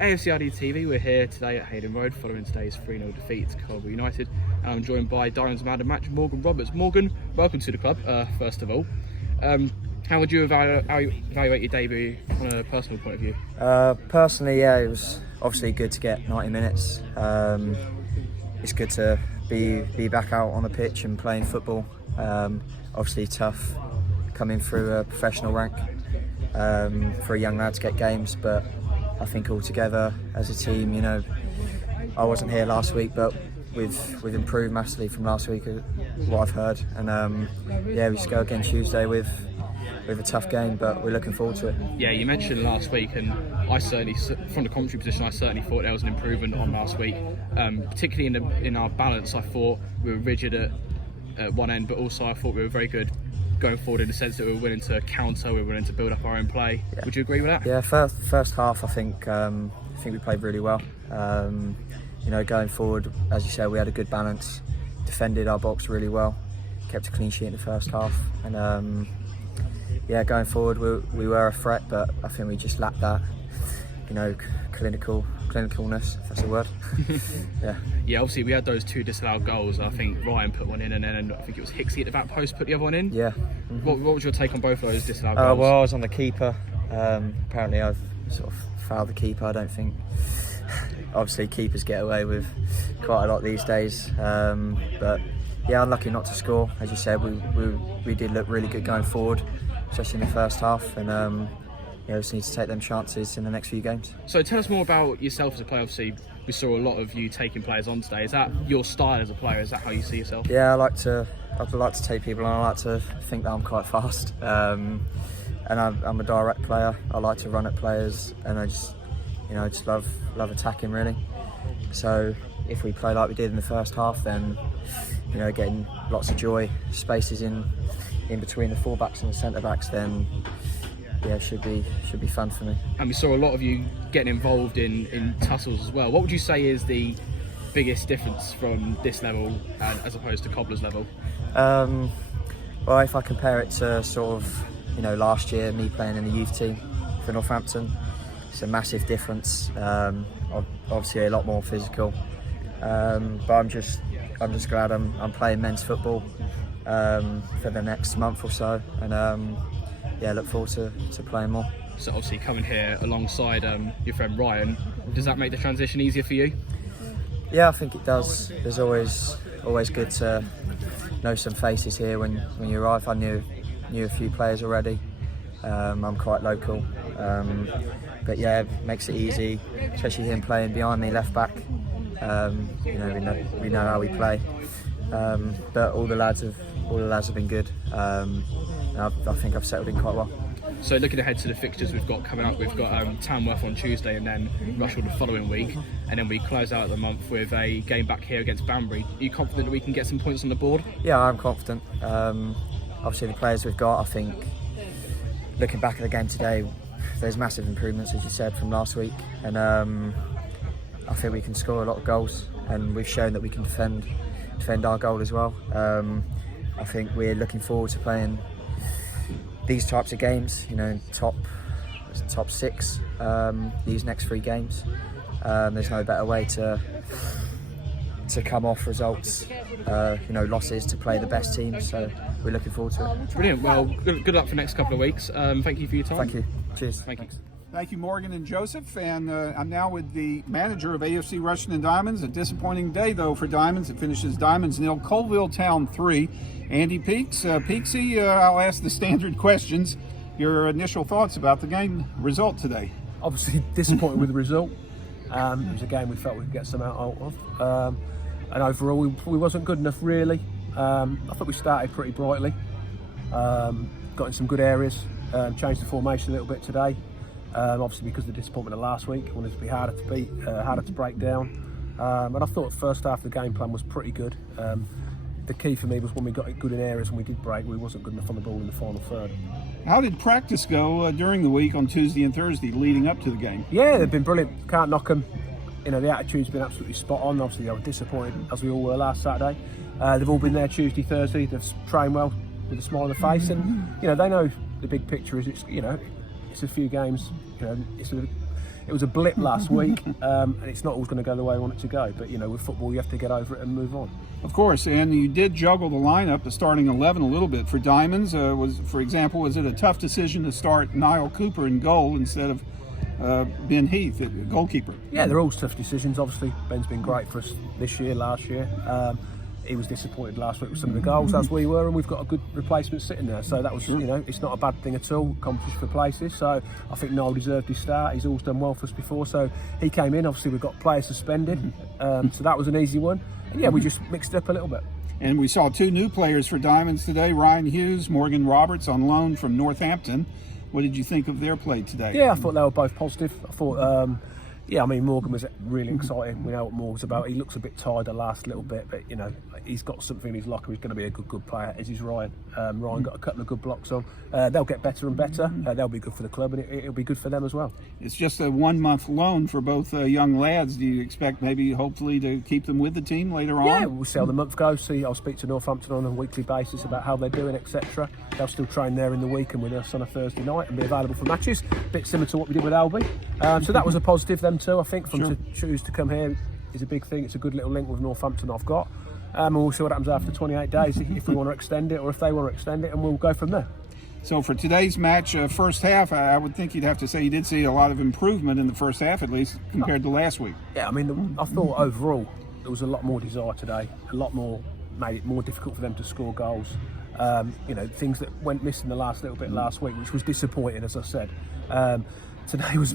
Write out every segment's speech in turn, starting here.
AFCRDTV, we're here today at Hayden Road following today's 3-0 defeat to Coalville United. And I'm joined by Diamonds man of the match, Morgan Roberts. Morgan, welcome to the club, first of all. How would you evaluate your debut on a personal point of view? Personally, yeah, it was obviously good to get 90 minutes. It's good to be back out on the pitch and playing football. Obviously tough coming through a professional rank for a young lad to get games, but I think all together as a team, you know, I wasn't here last week, but we've improved massively from last week, what I've heard, and yeah, we just go again Tuesday with a tough game, but we're looking forward to it. Yeah, you mentioned last week, and I certainly, from the commentary position, I certainly thought there was an improvement on last week, particularly in our balance. I thought we were rigid at one end, but also I thought we were very good going forward in the sense that we were willing to counter, we were willing to build up our own play. Yeah. Would you agree with that? Yeah, first half I think we played really well. You know, going forward, as you said, we had a good balance, defended our box really well, kept a clean sheet in the first half, and yeah, going forward we were a threat, but I think we just lacked that, you know, clinicalness, if that's a word. Yeah, obviously we had those two disallowed goals. I think Ryan put one in, and then I think it was Hicksy at the back post put the other one in. Yeah. Mm-hmm. What was your take on both of those disallowed goals? Well, I was on the keeper. Apparently I've sort of fouled the keeper, I don't think. Obviously keepers get away with quite a lot these days. But yeah, unlucky not to score. As you said, we did look really good going forward, especially in the first half, and yeah, we just need to take them chances in the next few games. So tell us more about yourself as a player. Obviously, we saw a lot of you taking players on today. Is that your style as a player? Is that how you see yourself? Yeah, I'd like to take people on. I like to think that I'm quite fast, and I'm a direct player. I like to run at players, and I just love attacking really. So if we play like we did in the first half, then you know, getting lots of joy, spaces in between the fullbacks and the centre backs, then yeah, should be fun for me. And we saw a lot of you getting involved in tussles as well. What would you say is the biggest difference from this level as opposed to Cobbler's level? Well, if I compare it to sort of, you know, last year, me playing in the youth team for Northampton, it's a massive difference. Obviously a lot more physical, but I'm just glad I'm playing men's football for the next month or so, and yeah, look forward to playing more. So obviously coming here alongside your friend Ryan, does that make the transition easier for you? Yeah, I think it does. There's always good to know some faces here when you arrive. I knew a few players already. I'm quite local, but yeah, it makes it easy, especially him playing behind me, left back. You know, we know how we play, but all the lads have been good. I think I've settled in quite well. So looking ahead to the fixtures we've got coming up, we've got Tamworth on Tuesday and then Rushden the following week, and then we close out the month with a game back here against Banbury. Are you confident that we can get some points on the board? Yeah, I'm confident. Obviously the players we've got, I think, looking back at the game today, there's massive improvements, as you said, from last week, and I think we can score a lot of goals, and we've shown that we can defend our goal as well. I think we're looking forward to playing these types of games, you know, top 6 these next 3 games. There's no better way to come off results, you know, losses, to play the best team, so we're looking forward to it. Brilliant. Well, good luck for the next couple of weeks. Thank you for your time. Thank you. Cheers. Thank you. Thank you, Morgan and Joseph. And I'm now with the manager of AFC Rushden Diamonds. A disappointing day, though, for Diamonds. It finishes Diamonds 0, Coalville Town 3. Andy Peaks. Peaksy, I'll ask the standard questions. Your initial thoughts about the game result today? Obviously disappointed with the result. It was a game we felt we could get some out of. And overall, we wasn't good enough, really. I thought we started pretty brightly. Got in some good areas. Changed the formation a little bit today. Obviously because of the disappointment of last week, wanted to be harder to beat, harder to break down. And I thought the first half of the game plan was pretty good. The key for me was when we got it good in areas and we did break, we wasn't good enough on the ball in the final third. How did practice go during the week on Tuesday and Thursday leading up to the game? Yeah, they've been brilliant. Can't knock them. You know, the attitude's been absolutely spot on. Obviously, they were disappointed, as we all were last Saturday. They've all been there Tuesday, Thursday. They've trained well with a smile on their face, and you know they know the big picture is it's a few games. You know, it was a blip last week, and it's not always going to go the way I want it to go. But you know, with football, you have to get over it and move on. Of course, and you did juggle the lineup, the starting 11 a little bit for Diamonds. For example, was it a tough decision to start Niall Cooper in goal instead of Ben Heath, goalkeeper? Yeah, they're all tough decisions. Obviously, Ben's been great for us this year, last year. He was disappointed last week with some of the goals, as we were, and we've got a good replacement sitting there. So that was, you know, it's not a bad thing at all, competition for places. So I think Noel deserved his start. He's always done well for us before. So he came in. Obviously, we've got players suspended. So that was an easy one. And yeah, we just mixed it up a little bit. And we saw 2 new players for Diamonds today, Ryan Hughes, Morgan Roberts on loan from Northampton. What did you think of their play today? Yeah, I thought they were both positive. I thought, yeah, I mean, Morgan was really exciting. We know what Morgan's about. He looks a bit tired the last little bit, but, you know, he's got something in his locker. He's going to be a good player, as is Ryan. Ryan got a couple of good blocks on. They'll get better and better. They'll be good for the club, and it'll be good for them as well. It's just a 1-month loan for both young lads. Do you expect maybe, hopefully, to keep them with the team later on? Yeah, we'll see how the month goes. I'll speak to Northampton on a weekly basis about how they're doing, etc. They'll still train there in the week and with us on a Thursday night and be available for matches. A bit similar to what we did with Albi. So that was a positive, them too, I think, from to choose to come here is a big thing. It's a good little link with Northampton I've got. And we'll see what happens after 28 days, if we want to extend it or if they want to extend it, and we'll go from there. So for today's match, first half, I would think you'd have to say you did see a lot of improvement in the first half, at least, compared to last week. Yeah, I mean, I thought overall there was a lot more desire today, a lot more, made it more difficult for them to score goals. You know, things that went missing the last little bit last week, which was disappointing, as I said. Today was,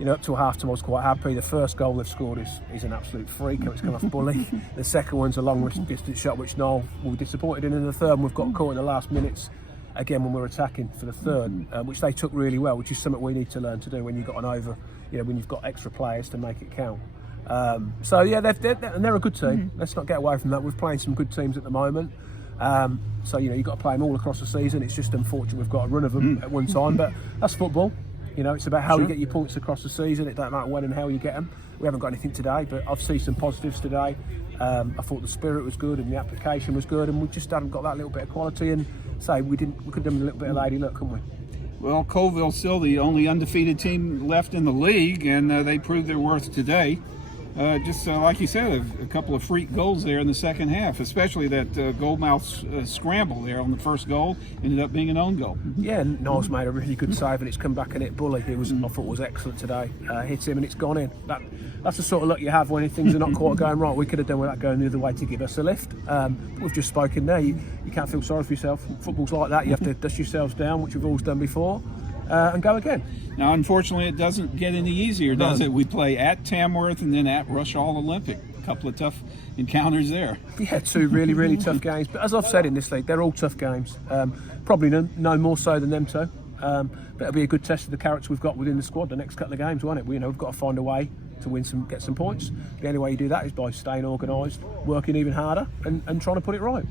you know, up to half time I was quite happy. The first goal they've scored is an absolute freak. It's come off Bully. The second one's a long distance shot, which Noel will be disappointed in. And the third one we've got caught in the last minutes, again, when we're attacking for the third, which they took really well, which is something we need to learn to do when you've got an over, you know, when you've got extra players to make it count. So yeah, they're a good team. Let's not get away from that. We're playing some good teams at the moment. So, you know, you've got to play them all across the season. It's just unfortunate we've got a run of them at one time, but that's football. You know, it's about how you get your points across the season. It don't matter when and how you get them. We haven't got anything today, but I've seen some positives today. I thought the spirit was good and the application was good, and we just haven't got that little bit of quality. And say we could have done a little bit of lady luck, couldn't we? Well, Coalville's still the only undefeated team left in the league, and they proved their worth today. Just like you said, a couple of freak goals there in the second half, especially that Goldmouth scramble there on the first goal ended up being an own goal. Yeah, Niall's made a really good save and it's come back and hit Bully. I thought was excellent today. Hit him and it's gone in. That's the sort of luck you have when things are not quite going right. We could have done with that going the other way to give us a lift. We've just spoken there. You can't feel sorry for yourself. Football's like that. You have to dust yourselves down, which we've always done before. And go again. Now, unfortunately, it doesn't get any easier, does it? We play at Tamworth and then at Rushall Olympic. A couple of tough encounters there. Yeah, 2 really, really tough games. But as I've said in this league, they're all tough games. Probably no more so than them two. But it'll be a good test of the character we've got within the squad the next couple of games, won't it? We've got to find a way to get some points. The only way you do that is by staying organised, working even harder, and trying to put it right.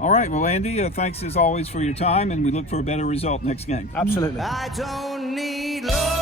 All right, well, Andy, thanks as always for your time, and we look for a better result next game. Absolutely. I don't need love.